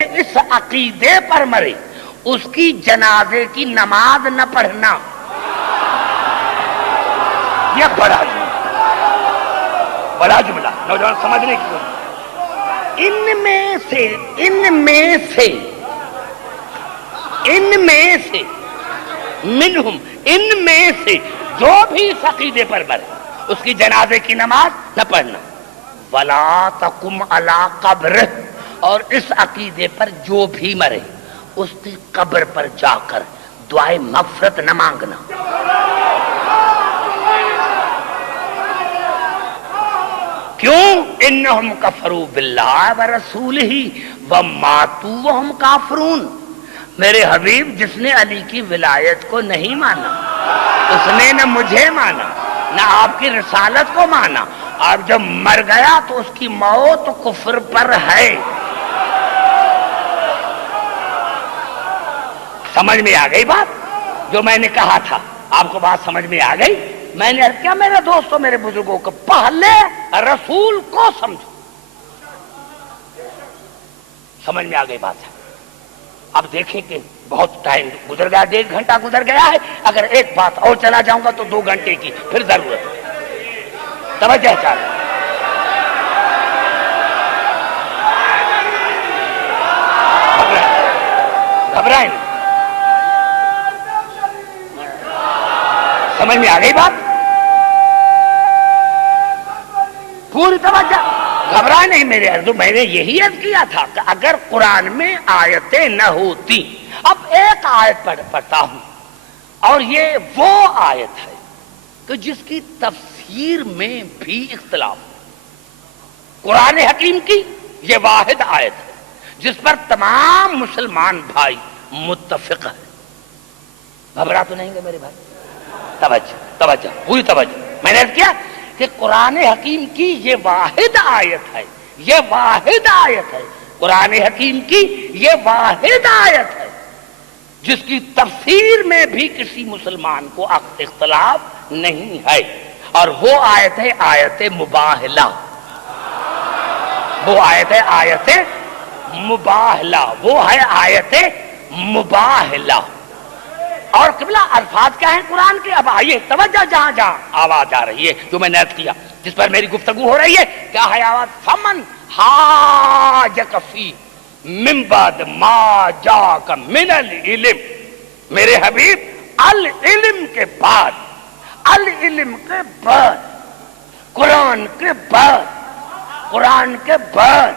اس عقیدے پر مرے اس کی جنازے کی نماز نہ پڑھنا، یہ بڑا جملہ نوجوان سمجھنے کی کوشش۔ ان میں سے جو بھی اس عقیدے پر مرے اس کی جنازے کی نماز نہ پڑھنا۔ ولا تقم علی قبر، اور اس عقیدے پر جو بھی مرے اس کی قبر پر جا کر دعائے مغفرت نہ مانگنا۔ کیوں؟ انہم کفروا باللہ ورسولہ وماتوا وہم کافرون۔ میرے حبیب جس نے علی کی ولایت کو نہیں مانا اس نے نہ مجھے مانا نہ آپ کی رسالت کو مانا، اور جب مر گیا تو اس کی موت کفر پر ہے۔ سمجھ میں آ گئی بات؟ جو میں نے کہا تھا آپ کو بات سمجھ میں آ گئی؟ میں نے کیا میرے دوستوں میرے بزرگوں کو پہلے رسول کو سمجھو۔ سمجھ میں آ گئی بات ہے؟ اب دیکھیں کہ بہت ٹائم گزر گیا، 1.5 گھنٹہ گزر گیا ہے، اگر ایک بات اور چلا جاؤں گا تو 2 گھنٹے کی پھر ضرورت ہے۔ توجہ چاہیے۔ گھبرائیں نہیں، سمجھ میں آ گئی بات؟ پوری توجہ، گھبرائے نہیں میرے عرض۔ میں نے یہی عرض کیا تھا کہ اگر قرآن میں آیتیں نہ ہوتی، اب ایک آیت پڑھتا ہوں اور یہ وہ آیت ہے کہ جس کی تفسیر میں بھی اختلاف، قرآن حکیم کی یہ واحد آیت ہے جس پر تمام مسلمان بھائی متفق ہیں۔ گھبرا تو نہیں گے میرے بھائی؟ توجہ پوری توجہ۔ میں نے عرض کیا کہ قرآن حکیم کی یہ واحد آیت ہے، یہ واحد آیت ہے، قرآن حکیم کی یہ واحد آیت ہے جس کی تفسیر میں بھی کسی مسلمان کو اختلاف نہیں ہے، اور وہ آیت ہے آیت مباہلہ۔ وہ آیت ہے آیت مباہلہ، وہ ہے آیت مباہلہ۔ اور قبلہ الفاظ کیا ہیں قرآن کے؟ اب آئیے توجہ، جہاں جہاں آواز آ رہی ہے جو میں نے عرض کیا جس پر میری گفتگو ہو رہی ہے، کیا ہے آواز؟ فمن حاجک فی من بعد ما جاک من العلم۔ میرے حبیب العلم کے بعد، العلم کے بعد، قرآن کے بعد، قرآن کے بعد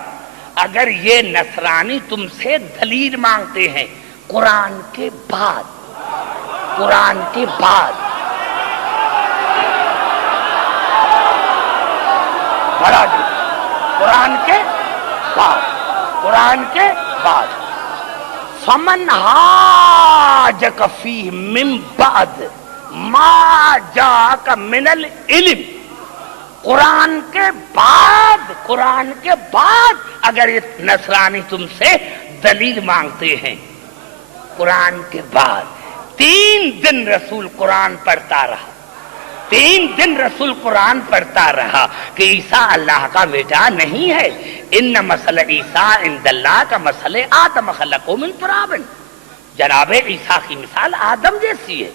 اگر یہ نصرانی تم سے دلیل مانگتے ہیں قرآن کے بعد، قرآن کے بعد، بڑا جو قرآن کے بعد، قرآن کے بعد، فمن حاجک فیہ من بعد ما جاک من العلم۔ قرآن کے بعد، قرآن کے بعد اگر یہ نصرانی تم سے دلیل مانگتے ہیں، قرآن کے بعد 3 دن رسول قرآن پڑھتا رہا، 3 دن رسول قرآن پڑھتا رہا کہ عیسیٰ اللہ کا بیٹا نہیں ہے۔ ان مثل عیسیٰ عند اللہ کا مثل آدم خلقہ من تراب۔ جناب عیسیٰ کی مثال آدم جیسی ہے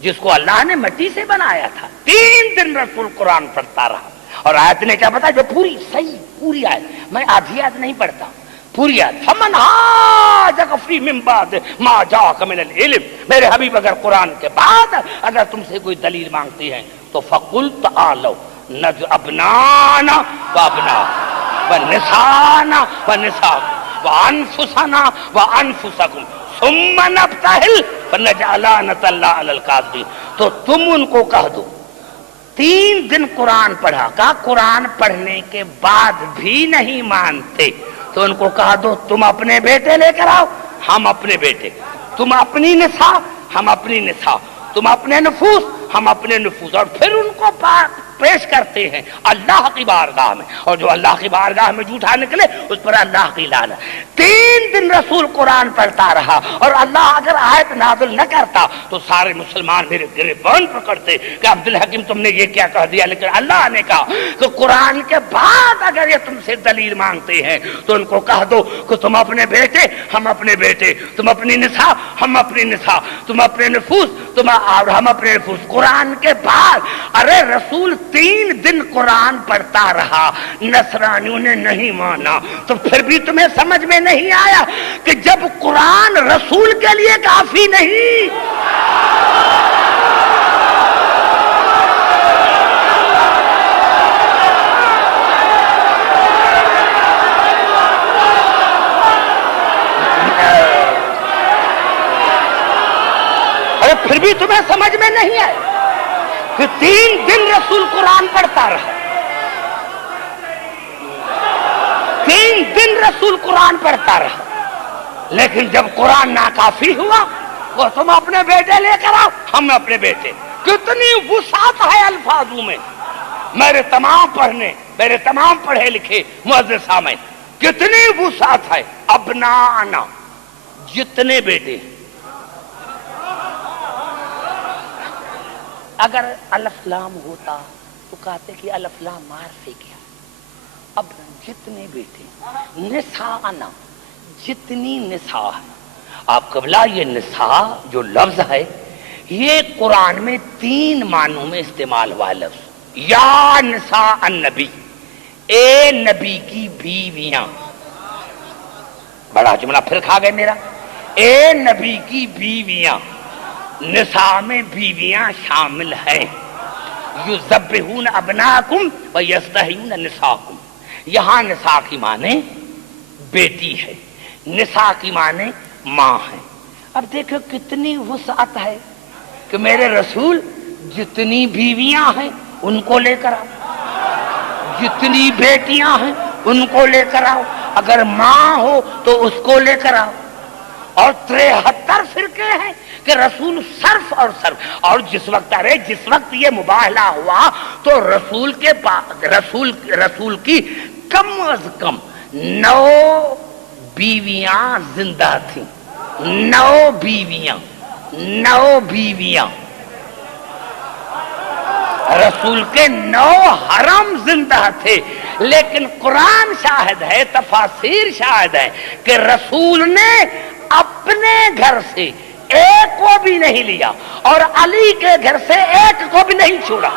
جس کو اللہ نے مٹی سے بنایا تھا۔ 3 دن رسول قرآن پڑھتا رہا، اور آیت نے کیا بتا جو پوری صحیح پوری آیت، میں آدھی آیت نہیں پڑھتا، پوری آیت۔ فمن حاجک فیہ من بعد ما جاک من العلم۔ میرے حبیب اگر قرآن کے بعد اگر تم سے کوئی دلیل مانگتی ہیں تو فقل تعالوا ندع ابنانا وابناءکم ونساءنا ونساءکم وانفسنا وانفسکم ثم نبتہل فنجعل لعنۃ اللہ علی الکاذبین۔ تو تم ان کو کہہ دو 3 دن قرآن پڑھا، کہا قرآن پڑھنے کے بعد بھی نہیں مانتے تو ان کو کہا دو تم اپنے بیٹے لے کر آؤ، ہم اپنے بیٹے، تم اپنی نساء ہم اپنی نساء، تم اپنے نفوس ہم اپنے نفوس، اور پھر ان کو پیش کرتے ہیں اللہ کی بارگاہ میں، اور جو اللہ کی بارگاہ میں جھوٹا نکلے اس پر اللہ کی لعنت۔ 3 دن دن رسول قرآن پڑھتا رہا، اور اللہ اگر آیت نازل نہ کرتا تو سارے مسلمان میرے گریبان پکڑتے کہ عبدالحکیم تم نے یہ کیا کہہ دیا، لیکن اللہ نے کہا کہ قرآن کے بعد اگر یہ تم سے دلیل مانگتے ہیں تو ان کو کہہ دو کہ تم اپنے بیٹے ہم اپنے بیٹے، تم اپنی نساء ہم اپنی نساء، تم اپنے نفوس تم اور ہم اپنے نفوس۔ قرآن کے بعد ارے رسول 3 دن قرآن پڑھتا رہا، نصرانیوں نے نہیں مانا، تو پھر بھی تمہیں سمجھ میں نہیں آیا کہ جب قرآن رسول کے لیے کافی نہیں، پھر بھی تمہیں سمجھ میں نہیں آئے کہ 3 دن رسول قرآن پڑھتا رہا، 3 دن رسول قرآن پڑھتا رہا، لیکن جب قرآن ناکافی ہوا وہ تم اپنے بیٹے لے کر آؤ، ہم اپنے بیٹے۔ کتنی وسعت ہے الفاظوں میں، میرے تمام پڑھے لکھے معزز سامعین، کتنی وسعت ہے۔ ابنانا، جتنے بیٹے، اگر الف لام ہوتا تو کہتے کہ الف لام مار سے کیا، اب جتنے بیٹے، نساءنا، جتنی نساء ہے۔ آپ قبلہ یہ نساء جو لفظ ہے یہ قرآن میں 3 معنوں میں استعمال ہوا لفظ۔ یا نساء النبی، اے نبی کی بیویاں، بڑا جملہ پھر کھا گئے میرا، اے نبی کی بیویاں، نساء میں بیویاں شامل ہیں۔ یذبحون ابناکم ویستحیون نساکم، یہاں نساء کی معنی بیٹی ہے، نساء کی معنی ماں ہے۔ اب دیکھو کتنی وسعت ہے کہ میرے رسول جتنی بیویاں ہیں ان کو لے کر آؤ، جتنی بیٹیاں ہیں ان کو لے کر آؤ، اگر ماں ہو تو اس کو لے کر آؤ۔ اور 73 فرقے ہیں کہ رسول صرف اور صرف، اور جس وقت یہ مباہلہ ہوا تو رسول کی کم از کم 9 بیویاں زندہ تھیں، 9 بیویاں، رسول کے 9 حرم زندہ تھے، لیکن قرآن شاہد ہے، تفاسیر شاہد ہے کہ رسول نے اپنے گھر سے ایک کو بھی نہیں لیا اور علی کے گھر سے ایک کو بھی نہیں چھوڑا۔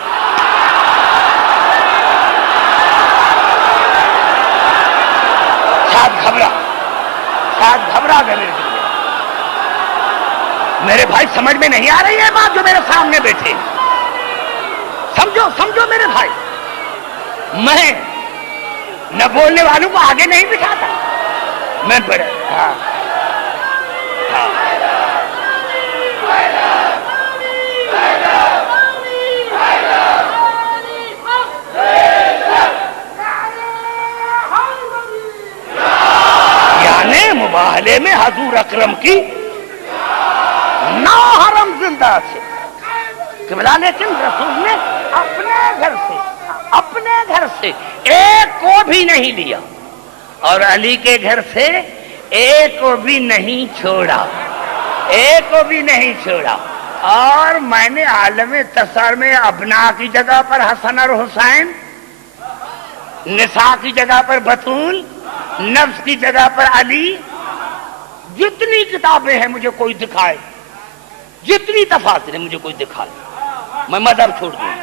شاید گھبرا گئے میرے بھائی، سمجھ میں نہیں آ رہی ہے بات جو میرے سامنے بیٹھے؟ سمجھو میرے بھائی، میں نہ بولنے والوں کو آگے نہیں بٹھاتا، میں یعنی مباہلے میں حضور اکرم کی 9 حرم زندہ تھے قبلہ، لیکن رسول نے اپنے گھر سے ایک کو بھی نہیں لیا اور علی کے گھر سے ایک کو بھی نہیں چھوڑا، ایک کو بھی نہیں چھوڑا۔ اور میں نے عالم تصور میں ابنا کی جگہ پر حسن اور حسین، نساء کی جگہ پر بطول، نفس کی جگہ پر علی، جتنی کتابیں ہیں مجھے کوئی دکھائے، جتنی تفاسیر ہیں مجھے کوئی دکھائے، میں مذہب چھوڑ دوں،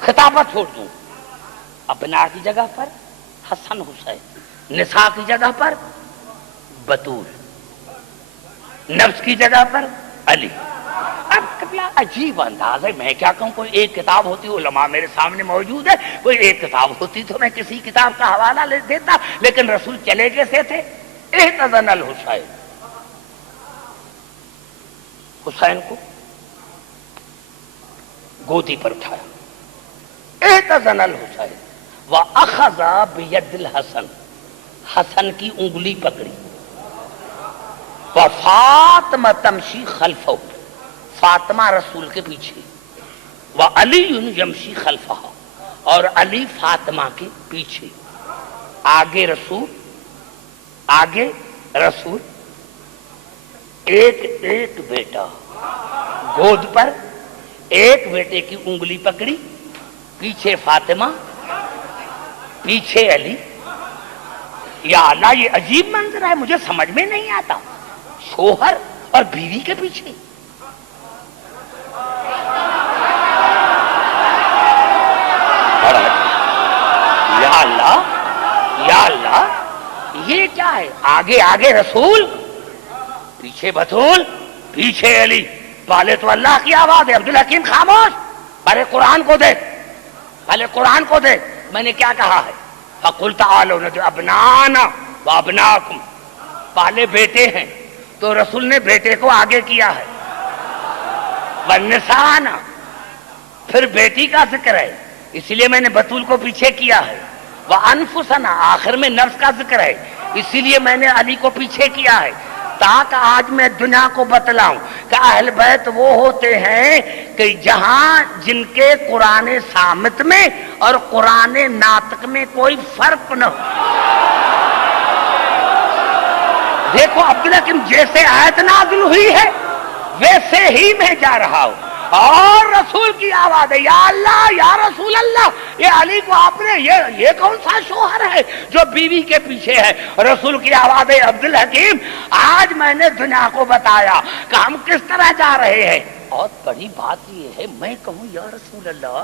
خطابت چھوڑ دوں۔ ابنا کی جگہ پر حسن حسین، نساء کی جگہ پر بطول، نفس کی جگہ پر علی۔ اب قبلہ عجیب انداز ہے، میں کیا کہوں، کوئی ایک کتاب ہوتی، علماء میرے سامنے موجود ہے، کوئی ایک کتاب ہوتی تو میں کسی کتاب کا حوالہ لے دیتا، لیکن رسول چلے کیسے تھے؟ احتضن الحسین، حسین کو گودی پر اٹھایا، احتضن الحسین وَأَخَذَ بِيَدِ الْحَسَنِ، حسن کی انگلی پکڑی، وَفَاطِمَةَ تَمْشِي خَلْفَهُ، فاطمہ رسول کے پیچھے، وَعَلِيٌّ يَمْشِي خَلْفَهَا، اور علی فاطمہ کے پیچھے، آگے رسول، آگے رسول ایک ایک بیٹا گود پر، ایک بیٹے کی انگلی پکڑی، پیچھے فاطمہ، پیچھے علی. یا اللہ یہ عجیب منظر ہے، مجھے سمجھ میں نہیں آتا. شوہر اور بیوی کے پیچھے. یا اللہ یا اللہ یہ کیا ہے؟ آگے آگے رسول، پیچھے بطول، پیچھے علی. پہلے تو اللہ کی آواز ہے. عبدالحکیم خاموش، پہلے قرآن کو دیکھ، پہلے قرآن کو دیکھ. میں نے کیا کہا ہے؟ فَقُلْ تَعَالَوْا نَدْعُ أَبْنَاءَنَا وَأَبْنَاءَكُمْ. پہلے بیٹے ہیں تو رسول نے بیٹے کو آگے کیا ہے. وَالنِّسَاءَنَا، پھر بیٹی کا ذکر ہے اس لیے میں نے بطول کو پیچھے کیا ہے. وَأَنفُسَنَا، آخر میں نفس کا ذکر ہے اسی لیے میں نے علی کو پیچھے کیا ہے. تاکہ آج میں دنیا کو بتلاؤں کہ اہل بیت وہ ہوتے ہیں کہ جہاں جن کے قرآن صامت میں اور قرآن ناطق میں کوئی فرق نہ ہو. دیکھو عبدالحکیم، جیسے آیت نازل ہوئی ہے ویسے ہی میں جا رہا ہوں اور رسول کی آواز ہے یا اللہ یا رسول اللہ. یہ علی کو آپ نے یہ کون سا شوہر ہے جو بیوی کے پیچھے ہے؟ رسول کی آواز ہے عبدالحکیم آج میں نے دنیا کو بتایا کہ ہم کس طرح جا رہے ہیں. اور بڑی بات یہ ہے میں کہوں یا رسول اللہ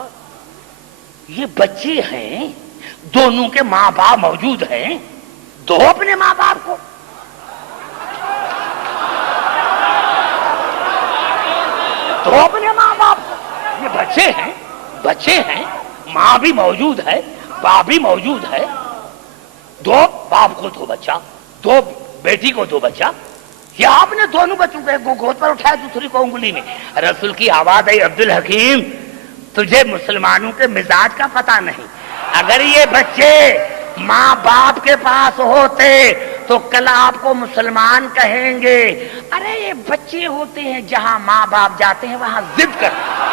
یہ بچے ہیں، دونوں کے ماں باپ موجود ہیں، دو اپنے ماں باپ کو. تو اپنے ماں باپ کو، یہ بچے ہیں، ماں بھی موجود ہے، باپ بھی موجود ہے. دو باپ کو دو بچہ، دو بیٹی کو دو بچہ. یا آپ نے دونوں بچوں کو گود پر اٹھایا، دوسری کو انگلی میں. رسول کی آواز ہے عبدالحکیم تجھے مسلمانوں کے مزاج کا پتہ نہیں. اگر یہ بچے ماں باپ کے پاس ہوتے تو کل آپ کو مسلمان کہیں گے. ارے یہ بچے ہوتے ہیں جہاں ماں باپ جاتے ہیں وہاں ضد کرتے ہیں.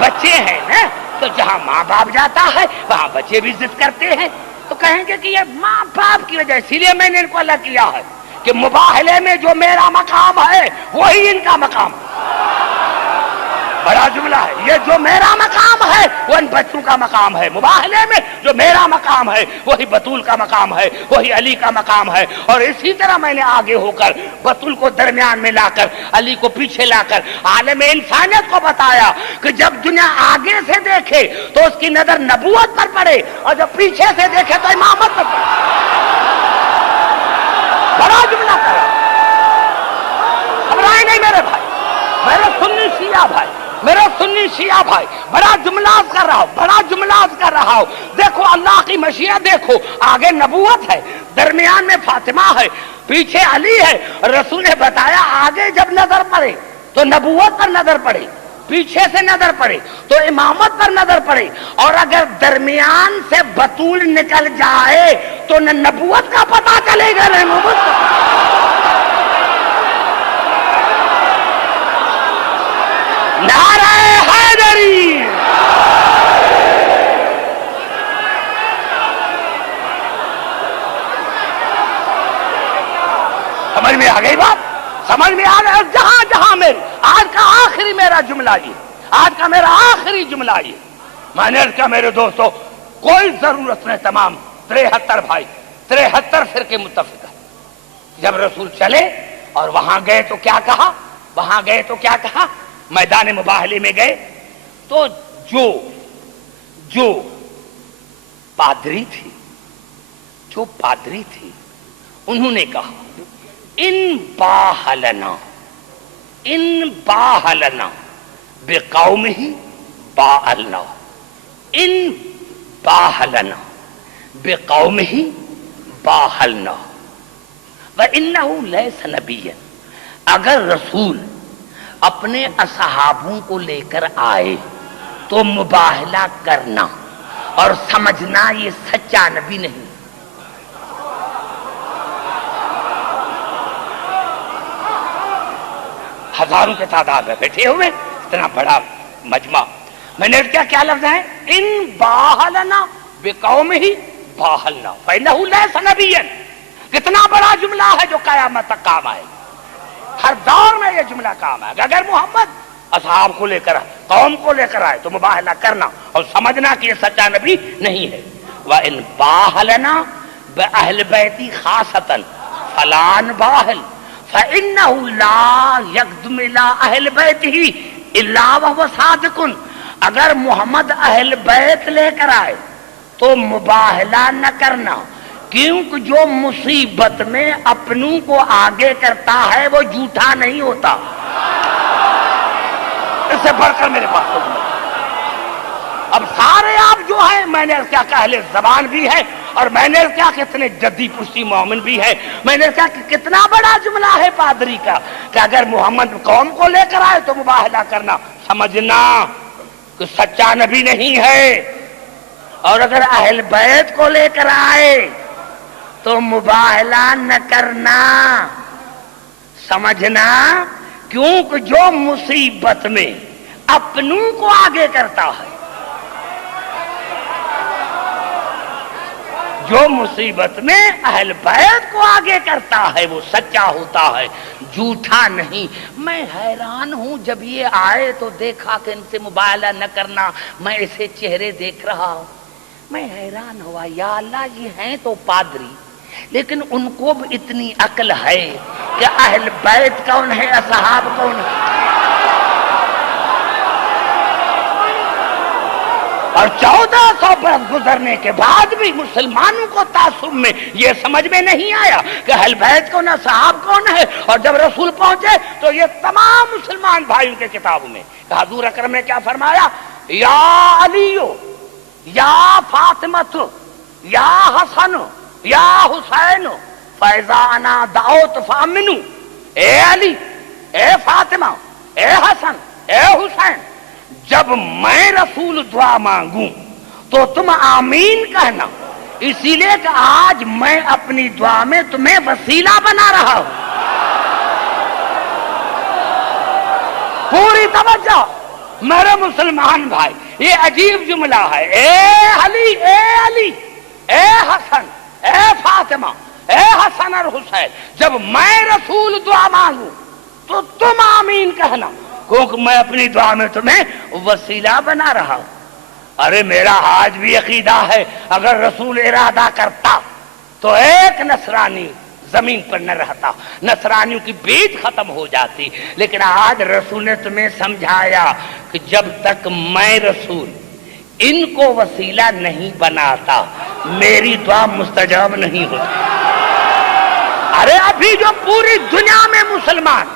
بچے ہیں نا تو جہاں ماں باپ جاتا ہے وہاں بچے بھی ضد کرتے ہیں. تو کہیں گے کہ یہ ماں باپ کی وجہ. اسی لیے میں نے ان کو اللہ کیا ہے کہ مباہلے میں جو میرا مقام ہے وہی ان کا مقام. بڑا جملہ ہے یہ، جو میرا مقام ہے وہ ان بچوں کا مقام ہے. مباہلے میں جو میرا مقام ہے وہی بطول کا مقام ہے، وہی علی کا مقام ہے. اور اسی طرح میں نے آگے ہو کر بطول کو درمیان میں لا کر علی کو پیچھے لا کر عالم انسانیت کو بتایا کہ جب دنیا آگے سے دیکھے تو اس کی نظر نبوت پر پڑے اور جب پیچھے سے دیکھے تو امامت پر پڑے. بڑا جملہ کرا. گھبرائے نہیں میرے بھائی، میرے سنی شیعہ بھائی، بڑا جملات کر رہا ہوں. دیکھو اللہ کی مشیت دیکھو، آگے نبوت ہے، درمیان میں فاطمہ ہے، پیچھے علی ہے. رسول نے بتایا آگے جب نظر پڑے تو نبوت پر نظر پڑے، پیچھے سے نظر پڑے تو امامت پر نظر پڑے. اور اگر درمیان سے بطول نکل جائے تو نہ نبوت کا پتہ چلے گا نہ نبوت کا. نعرہ حیدری. سمجھ میں آ گئی بات؟ سمجھ میں آ گئی. جہاں جہاں میری آج کا آخری میرا جملہ یہ میں نے کہا میرے دوستو کوئی ضرورت نہیں، تمام 73 بھائی 73 فرقے متفق ہے. جب رسول چلے اور وہاں گئے تو کیا کہا؟ میدان مباہلے میں گئے تو جو پادری تھی انہوں نے کہا ان باہلنا بقومہ باہلنا، ان باہلنا بقومہ باہلنا وانہ لیس نبیا. اگر رسول اپنے اصحابوں کو لے کر آئے تو مباہلہ کرنا اور سمجھنا یہ سچا نبی نہیں. ہزاروں کے تعداد میں بیٹھے ہوئے اتنا بڑا مجمع. میں نے کیا لفظ ہے؟ ان باہلنا بقومہ باہلنا فإنہ لیس نبیا. کتنا بڑا جملہ ہے جو قیامت تک کام آئے. ہر دور میں یہ جملہ کام آئے گا. اگر محمد اصحاب کو لے کر آئے, قوم کو لے کر آئے, تو مباہلہ کرنا اور سمجھنا کہ یہ سچا نبی نہیں ہے. وَإِن بَاهَلَنَا بِأَهْلِ بَيْتِ خَاصَةً فَلَا نُبَاهِلْ فَإِنَّهُ لَا يَقْدُمُ إِلَىٰ أَهْلِ بَيْتِهِ إِلَّا وَهُوَ صَادِقٌ. اگر محمد اہل بیت لے کر آئے تو مباہلہ نہ کرنا, کیونکہ جو مصیبت میں اپنوں کو آگے کرتا ہے وہ جھوٹا نہیں ہوتا. اس سے بڑھ کر میرے پاس نہیں. اب سارے آپ جو ہیں, میں نے کیا کہ اہل زبان بھی ہے, اور میں نے کیا کہ اتنے جدی پشتی مومن بھی ہے. میں نے کہا کہ کتنا بڑا جملہ ہے پادری کا کہ اگر محمد قوم کو لے کر آئے تو مباہلہ کرنا, سمجھنا کہ سچا نبی نہیں ہے. اور اگر اہل بیت کو لے کر آئے تو مباہلہ نہ کرنا, سمجھنا کیونکہ جو مصیبت میں اپنوں کو آگے کرتا ہے, جو مصیبت میں اہل بیت کو آگے کرتا ہے وہ سچا ہوتا ہے, جھوٹا نہیں. میں حیران ہوں, جب یہ آئے تو دیکھا کہ ان سے مباہلہ نہ کرنا, میں ایسے چہرے دیکھ رہا ہوں, میں حیران ہوا, یا اللہ یہ ہیں تو پادری, لیکن ان کو بھی اتنی عقل ہے کہ اہل بیت کون ہے, اصحاب کون ہے. اور 1400 برس گزرنے کے بعد بھی مسلمانوں کو تعصب میں یہ سمجھ میں نہیں آیا کہ اہل بیت کون ہے, صحاب کون ہے. اور جب رسول پہنچے تو یہ تمام مسلمان بھائیوں کے کتابوں میں حضور اکرم نے کیا فرمایا, یا علیو, یا فاطمہ, یا حسن, یا حسین, فیضا انا دعوت فامنو. اے علی, اے فاطمہ, اے حسن, اے حسین, جب میں رسول دعا مانگوں تو تم آمین کہنا, اسی لیے کہ آج میں اپنی دعا میں تمہیں وسیلہ بنا رہا ہوں. پوری توجہ میرے مسلمان بھائی, یہ عجیب جملہ ہے. اے علی, اے علی, اے حسن, اے فاطمہ, اے حسن اور حسین, جب میں رسول دعا مانگوں تو تم آمین کہنا, کیونکہ میں اپنی دعا میں تمہیں وسیلہ بنا رہا ہوں. ارے میرا آج بھی عقیدہ ہے, اگر رسول ارادہ کرتا تو ایک نصرانی زمین پر نہ رہتا, نصرانیوں کی بیج ختم ہو جاتی. لیکن آج رسول نے تمہیں سمجھایا کہ جب تک میں رسول ان کو وسیلہ نہیں بناتا میری دعا مستجاب نہیں ہوتی. ارے ابھی جو پوری دنیا میں مسلمان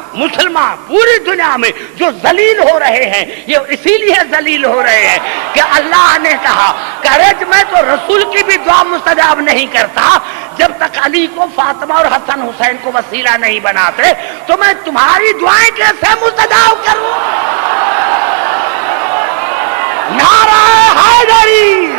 پوری دنیا میں جو ذلیل ہو رہے ہیں, یہ اسی لیے ذلیل ہو رہے ہیں کہ اللہ نے کہا کہ میں تو رسول کی بھی دعا مستجاب نہیں کرتا جب تک علی کو, فاطمہ اور حسن حسین کو وسیلہ نہیں بناتے, تو میں تمہاری دعائیں کیسے مستجاب کروں. نعرہ حیدری.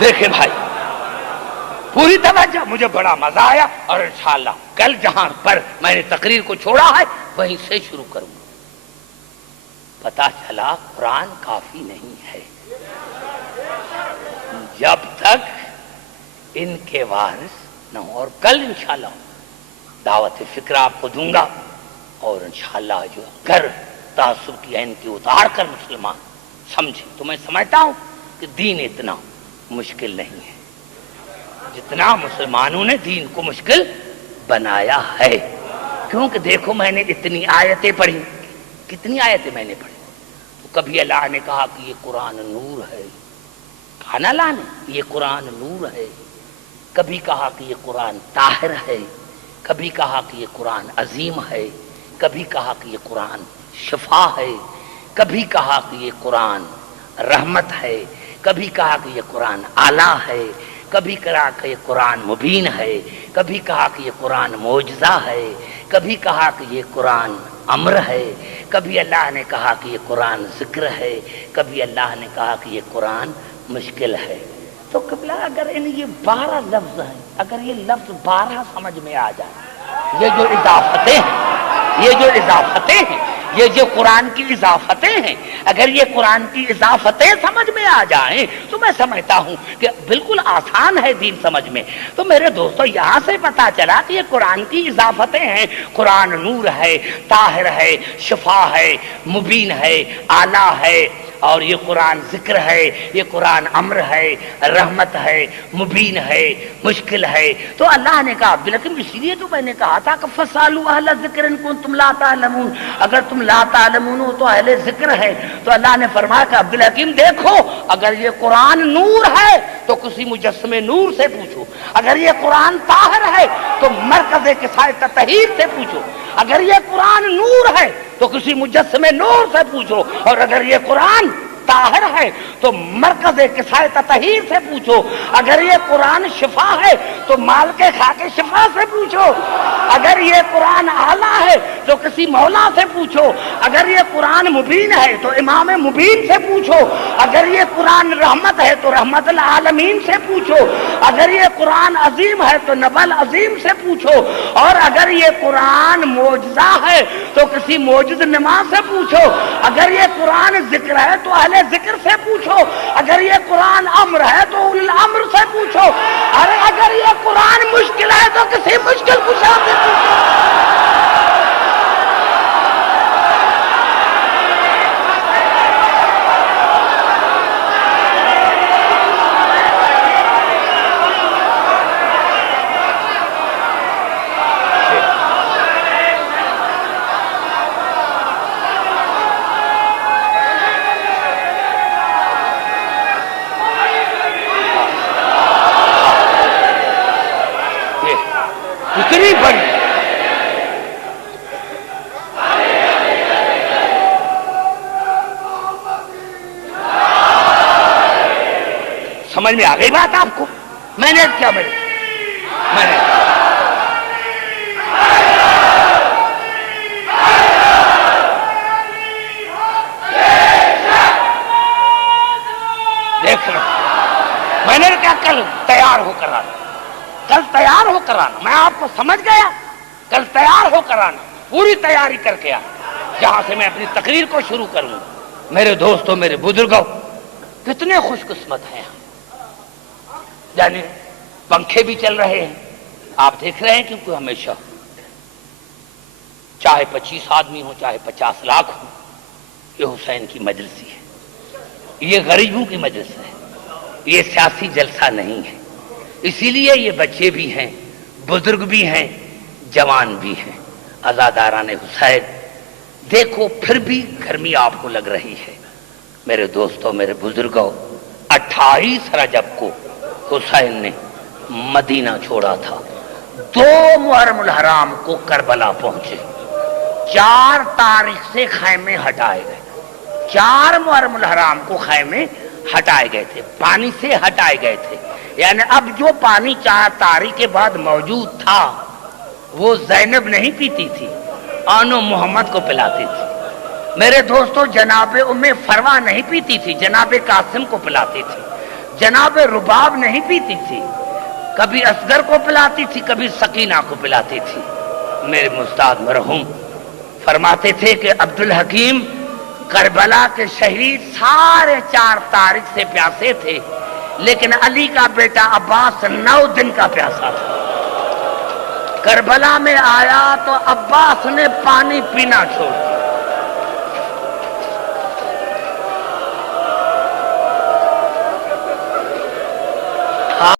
دیکھیں بھائی, پوری توجہ, مجھے بڑا مزہ آیا, اور انشاءاللہ کل جہاں پر میں نے تقریر کو چھوڑا ہے وہیں سے شروع کروں گا. پتا چلا قرآن کافی نہیں ہے جب تک ان کے وارث نہ ہو. اور کل انشاءاللہ دعوت فکر آپ کو دوں گا, اور انشاءاللہ جو اگر تعصب کی عین کی اتار کر مسلمان سمجھے, تو میں سمجھتا ہوں کہ دین اتنا مشکل نہیں ہے جتنا مسلمانوں نے دین کو مشکل بنایا ہے. کیونکہ دیکھو میں نے اتنی آیتیں پڑھی, کتنی آیتیں میں نے پڑھی, تو کبھی اللہ نے کہا کہ یہ قرآن نور ہے, کہا نا اللہ نے یہ قرآن نور ہے, کبھی کہا کہ یہ قرآن طاہر ہے, کبھی کہا کہ یہ قرآن عظیم ہے, کبھی کہا کہ یہ قرآن شفا ہے, کبھی کہا کہ یہ قرآن رحمت ہے, کبھی کہا کہ یہ قرآن اعلیٰ ہے, کبھی کہا کہ یہ قرآن مبین ہے, کبھی کہا کہ یہ قرآن معجزہ ہے, کبھی کہا کہ یہ قرآن امر ہے, کبھی اللہ نے کہا کہ یہ قرآن ذکر ہے, کبھی اللہ نے کہا کہ یہ قرآن مشکل ہے. تو قبلہ اگر ان یہ 12 لفظ ہیں، اگر یہ لفظ 12 سمجھ میں آ جائے، یہ جو اضافتیں ہیں، یہ جو قرآن کی اضافتیں ہیں، اگر یہ قرآن کی اضافتیں سمجھ میں آ جائیں تو میں سمجھتا ہوں کہ بالکل آسان ہے دین سمجھ میں. تو میرے دوستو یہاں سے پتا چلا کہ یہ قرآن کی اضافتیں ہیں. قرآن نور ہے، طاہر ہے، شفا ہے، مبین ہے، اعلیٰ ہے، اور یہ قرآن ذکر ہے، یہ قرآن امر ہے، رحمت ہے، مبین ہے، مشکل ہے. تو اللہ نے کہا لیکن اس لیے تو میں نے کہا تھا کہ فَاسْأَلُوا أَهْلَ الذِّكْرِ إِن كُنتُمْ لَا تَعْلَمُونَ، اگر تم لا تعلمون ہو تو اہل ذکر ہے. تو اللہ نے فرمایا کہ عبدالحکیم دیکھو، اگر یہ قرآن نور ہے تو کسی مجسم نور سے پوچھو، اگر یہ قرآن طاہر ہے تو مرکز کسائے تطہیر سے پوچھو، اگر یہ قرآن نور ہے تو کسی مجسم نور سے پوچھو، اور اگر یہ قرآن طاہر ہے تو مرکز کسائے تطہیر سے پوچھو، اگر یہ قرآن شفا ہے تو مال کے خاک شفا سے پوچھو، اگر یہ قرآن اعلیٰ ہے تو کسی مولا سے پوچھو، اگر یہ قرآن مبین ہے تو امام مبین سے پوچھو، اگر یہ قرآن رحمت ہے تو رحمت العالمین سے پوچھو، اگر یہ قرآن عظیم ہے تو نبل عظیم سے پوچھو، اور اگر یہ قرآن معجزہ ہے تو کسی معجز نما سے پوچھو، اگر یہ قرآن ذکر ہے تو اہل ذکر سے پوچھو، اگر یہ قرآن امر ہے تو اول الامر سے پوچھو، اگر یہ قرآن مشکل ہے تو کسی مشکل کشا سے پوچھو. اتنی بڑی سمجھ میں آ گئی بات آپ کو؟ میں نے کیا میں نے دیکھ رہا، میں نے کیا کل تیار ہو کر آنا، کل تیار ہو کر آنا، میں آپ کو سمجھ گیا، کل تیار ہو کر آنا، پوری تیاری کر کے آنا جہاں سے میں اپنی تقریر کو شروع کروں. میرے دوستوں، میرے بزرگوں، کتنے خوش قسمت ہیں ہم، یعنی پنکھے بھی چل رہے ہیں، آپ دیکھ رہے ہیں، کیونکہ ہمیشہ چاہے 25 آدمی ہوں چاہے 50 لاکھ ہوں، یہ حسین کی مجلسی ہے، یہ غریبوں کی مجلس ہے، یہ سیاسی جلسہ نہیں ہے. اسی لیے یہ بچے بھی ہیں، بزرگ بھی ہیں، جوان بھی ہیں، عزاداران حسین. دیکھو پھر بھی گرمی آپ کو لگ رہی ہے. میرے دوستوں، میرے بزرگوں، 28 رجب کو حسین نے مدینہ چھوڑا تھا، 2 محرم الحرام کو کربلا پہنچے، 4 تاریخ سے خیمے ہٹائے گئے، 4 محرم الحرام کو خیمے ہٹائے گئے تھے، پانی سے ہٹائے گئے تھے. یعنی اب جو پانی 4 تاریخ کے بعد موجود تھا وہ زینب نہیں پیتی تھی، آنو محمد کو پلاتی تھی. میرے دوستو، جناب ام فروا نہیں پیتی تھی، جناب قاسم کو پلاتی تھی. جناب رباب نہیں پیتی تھی، کبھی اصغر کو پلاتی تھی، کبھی سکینہ کو پلاتی تھی. میرے مستاد مرحوم فرماتے تھے کہ عبدالحکیم کربلا کے شہید سارے 4 تاریخ سے پیاسے تھے، لیکن علی کا بیٹا عباس 9 دن کا پیاسا تھا. کربلا میں آیا تو عباس نے پانی پینا چھوڑ دیا.